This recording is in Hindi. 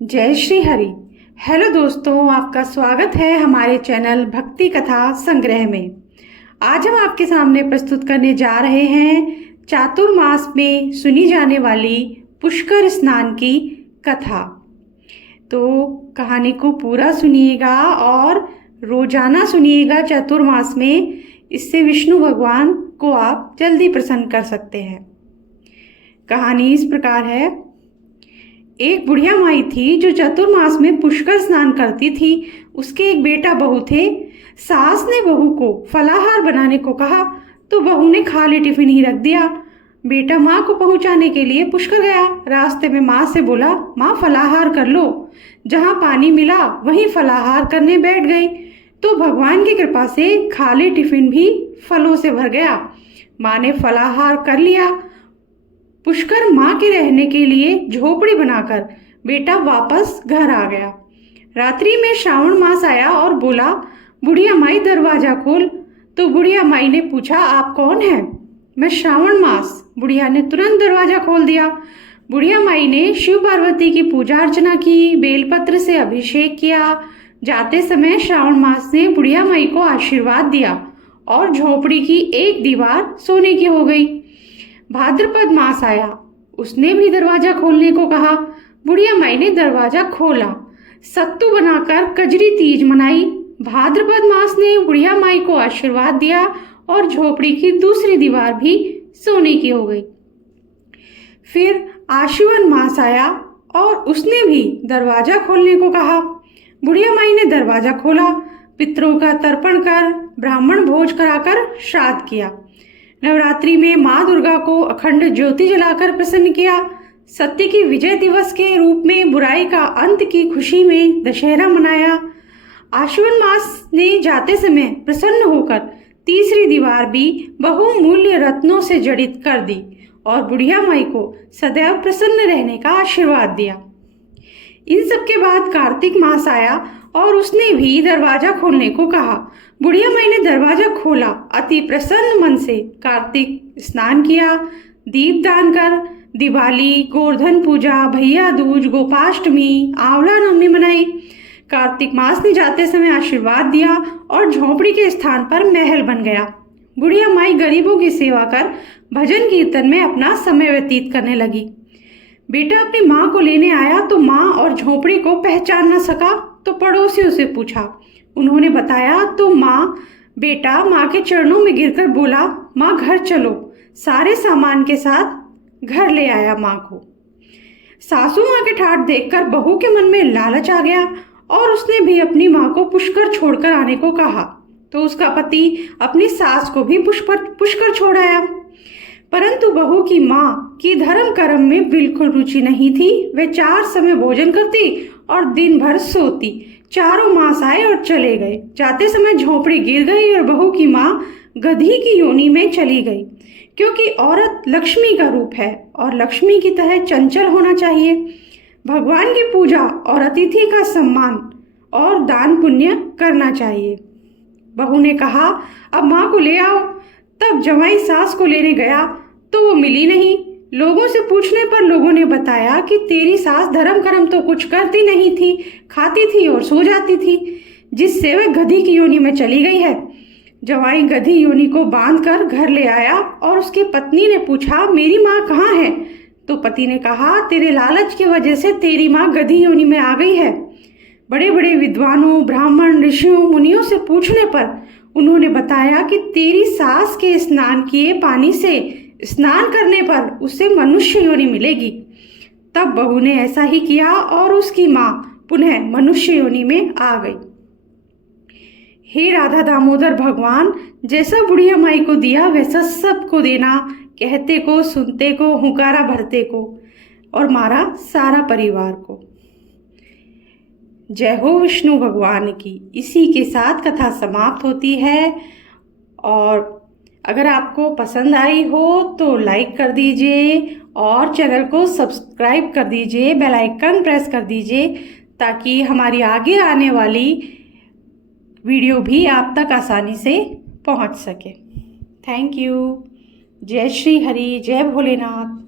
जय श्री हरि। हेलो दोस्तों, आपका स्वागत है हमारे चैनल भक्ति कथा संग्रह में। आज हम आपके सामने प्रस्तुत करने जा रहे हैं चातुर्मास में सुनी जाने वाली पुष्कर स्नान की कथा। तो कहानी को पूरा सुनिएगा और रोजाना सुनिएगा चातुर्मास में। इससे विष्णु भगवान को आप जल्दी प्रसन्न कर सकते हैं। कहानी इस प्रकार है। एक बुढ़िया माई थी जो चतुर्मास में पुष्कर स्नान करती थी। उसके एक बेटा बहू थे। सास ने बहू को फलाहार बनाने को कहा तो बहू ने खाली टिफिन ही रख दिया। बेटा माँ को पहुंचाने के लिए पुष्कर गया। रास्ते में माँ से बोला, माँ फलाहार कर लो। जहाँ पानी मिला वहीं फलाहार करने बैठ गई तो भगवान की कृपा से खाली टिफिन भी फलों से भर गया। माँ ने फलाहार कर लिया। पुष्कर माँ के रहने के लिए झोपड़ी बनाकर बेटा वापस घर आ गया। रात्रि में श्रावण मास आया और बोला, बुढ़िया माई दरवाजा खोल। तो बुढ़िया माई ने पूछा, आप कौन हैं? मैं श्रावण मास। बुढ़िया ने तुरंत दरवाजा खोल दिया। बुढ़िया माई ने शिव पार्वती की पूजा अर्चना की, बेलपत्र से अभिषेक किया। जाते समय श्रावण मास ने बुढ़िया माई को आशीर्वाद दिया और झोपड़ी की एक दीवार सोने की हो गई। भाद्रपद मास आया। उसने भी दरवाजा खोलने को कहा। बुढ़िया माई ने दरवाजा खोला। सत्तू बनाकर कजरी तीज मनाई। भाद्रपद मास ने बुढ़िया माई को आशीर्वाद दिया और झोपड़ी की दूसरी दीवार भी सोने की हो गई। फिर आश्विन मास आया और उसने भी दरवाजा खोलने को कहा। बुढ़िया माई ने दरवाजा खोला। पितरों का तर्पण कर ब्राह्मण भोज कराकर श्राद्ध किया। नवरात्रि में माँ दुर्गा को अखंड ज्योति जलाकर प्रसन्न किया। सत्य की विजय दिवस के रूप में बुराई का अंत की खुशी में दशहरा मनाया। आश्विन मास ने जाते समय प्रसन्न होकर तीसरी दीवार भी बहुमूल्य रत्नों से जड़ित कर दी और बुढ़िया माई को सदैव प्रसन्न रहने का आशीर्वाद दिया। इन सब के बाद कार्तिक मास आया और उसने भी दरवाजा खोलने को कहा। बुढ़िया माई ने दरवाजा खोला। अति प्रसन्न मन से कार्तिक स्नान किया। दीप दान कर दिवाली, गोवर्धन पूजा, भैया दूज, गोपाष्टमी, आंवला नवमी मनाई। कार्तिक मास ने जाते समय आशीर्वाद दिया और झोपड़ी के स्थान पर महल बन गया। बुढ़िया माई गरीबों की सेवा कर भजन कीर्तन में अपना समय व्यतीत करने लगी। बेटा अपनी माँ को लेने आया तो माँ और झोपड़ी को पहचान न सका तो पड़ोसियों से पूछा। उन्होंने बताया तो बेटा माँ के चरणों में गिरकर बोला, माँ घर चलो। सारे सामान के साथ घर ले आया माँ को। सासू माँ के ठाठ देखकर बहू के मन में लालच आ गया और उसने भी अपनी माँ को पुष्कर छोड़कर आने को कहा तो उसका पति अपनी सास को भी पुष्कर छोड़ आया। परंतु बहू की माँ की धर्म कर्म में बिल्कुल रुचि नहीं थी। वे 4 समय भोजन करती और दिन भर सोती। चारों मास आए और चले गए। जाते समय झोपड़ी गिर गई और बहू की माँ गधी की योनि में चली गई। क्योंकि औरत लक्ष्मी का रूप है और लक्ष्मी की तरह चंचल होना चाहिए। भगवान की पूजा और अतिथि का सम्मान और दान पुण्य करना चाहिए। बहू ने कहा, अब माँ को ले आओ। तब जवाई सास को लेने गया तो वो मिली नहीं। लोगों से पूछने पर लोगों ने बताया कि तेरी सास धर्म कर्म तो कुछ करती नहीं थी, खाती थी और सो जाती थी, जिससे वह गधी की योनि में चली गई है। जवाई गधी योनि को बांधकर घर ले आया और उसकी पत्नी ने पूछा, मेरी माँ कहाँ है? तो पति ने कहा, तेरे लालच की वजह से तेरी माँ गधी योनि में आ गई है। बड़े बड़े विद्वानों, ब्राह्मण, ऋषियों, मुनियों से पूछने पर उन्होंने बताया कि तेरी सास के स्नान किए पानी से स्नान करने पर उसे मनुष्य योनि मिलेगी। तब बहू ने ऐसा ही किया और उसकी माँ पुनः मनुष्य योनि में आ गई। हे राधा दामोदर भगवान, जैसा बुढ़िया माई को दिया वैसा सबको देना। कहते को, सुनते को, हुंकारा भरते को और मारा सारा परिवार को। जय हो विष्णु भगवान की। इसी के साथ कथा समाप्त होती है। और अगर आपको पसंद आई हो तो लाइक कर दीजिए और चैनल को सब्सक्राइब कर दीजिए, बेल आइकन प्रेस कर दीजिए ताकि हमारी आगे आने वाली वीडियो भी आप तक आसानी से पहुंच सके। Thank you. जय श्री हरि, जय भोलेनाथ।